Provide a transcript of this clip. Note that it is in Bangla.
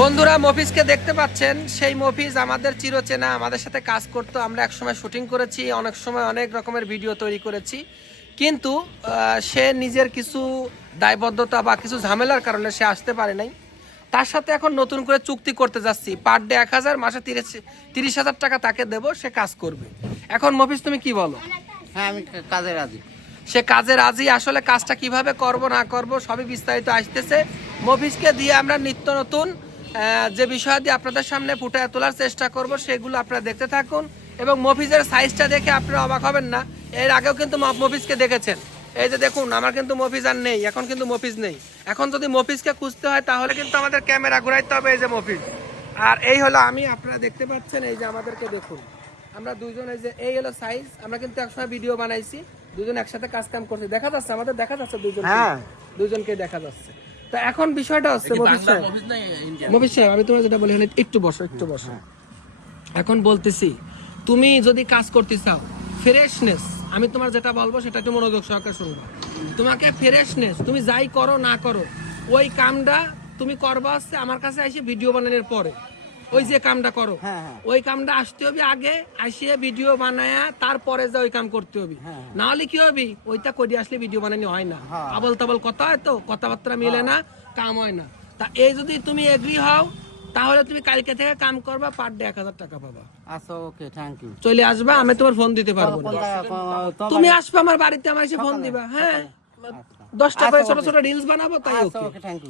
বন্ধুরা মফিজকে দেখতে পাচ্ছেন। সেই মফিজ আমাদের চিরচেনা আমাদের সাথে কাজ করতো। আমরা একসময় শুটিং করেছি অনেক সময় অনেক রকমের ভিডিও তৈরি করেছি। কিন্তু সে নিজের কিছু দায়বদ্ধতা বা কিছু ঝামেলার কারণে সে আসতে পারে নাই। তার সাথে এখন নতুন করে চুক্তি করতে যাচ্ছি। পার ডে এক হাজার মাসে তিরিশ তিরিশ হাজার টাকা তাকে দেবো সে কাজ করবে। এখন মফিজ তুমি কি বলো? হ্যাঁ আমি কাজে রাজি। সে কাজে রাজি আসলে কাজটা কীভাবে করব না করব সবই বিস্তারিত আসতেছে। মফিজকে দিয়ে আমরা নিত্য নতুন যে বিষয়াদি আপনাদের সামনে ফুটে তোলার চেষ্টা করব সেগুলো আপনারা দেখতে থাকুন। এবং মফিজের সাইজটা দেখে আপনারা অবাক হবেন না এর আগেও কিন্তু মফিজকে দেখেছেন। এই যে দেখুন আমার কিন্তু মফিজ আর নেই এখন কিন্তু মফিজ নেই। এখন যদি মফিজকে খুঁজতে হয় তাহলে কিন্তু আমাদের ক্যামেরা ঘুরাইতে হবে এই যে মফিজ। আর এই হলো আমি আপনারা দেখতে পাচ্ছেন এই যে আমাদেরকে দেখুন। আমরা দুইজন এই যে এই হলো সাইজ আমরা কিন্তু একসময় ভিডিও বানাইছি। দুজন একসাথে কাজ কাম করছি। দেখা যাচ্ছে আমাদের দেখা যাচ্ছে দুজন। হ্যাঁ। দুইজনকে দেখা যাচ্ছে। তো এখন বিষয়টা হচ্ছে মফিজ সাহেব। মফিজ সাহেব আমি তোমার যেটা বলি একটু বসো একটু বসো। এখন বলতেছি তুমি যদি কাজ করতে চাও ফ্রেশনেস আমি তোমার যেটা বলব সেটা একটু মনোযোগ সহকারে শুনব। তোমাকে ফ্রেশনেস তুমি যাই করো না করো ওই কামটা তুমি করবা হচ্ছে আমার কাছে এসে ভিডিও বানানোর পরে। ওই যে কামটা করো। হ্যাঁ, হ্যাঁ। ওই কামটা আসতে হবে আগে আসিয়ে ভিডিও বানায়া তারপরে যা ওই কাম করতে হবে। হ্যাঁ। না হলে কি হবে? ওইটা করি আসলে ভিডিও বানানো হয় না। আবল তাবল কথা হয় তো কথাবার্তা মিলে না কাম হয় না। তা এই যদি তুমি এগ্রি হও তাহলে তুমি কালকে থেকে কাম করবা পার ডে এক হাজার টাকা পাবা। আচ্ছা ওকে থ্যাংক ইউ চলে আসবা আমি তোমার ফোন দিতে পারব তুমি আসবে আমার বাড়িতে আমার এসে ফোন দিবা হ্যাঁ। দশটা করে ছোট ছোট রিলস বানাবো তাই আচ্ছা ওকে ওকে থ্যাংক ইউ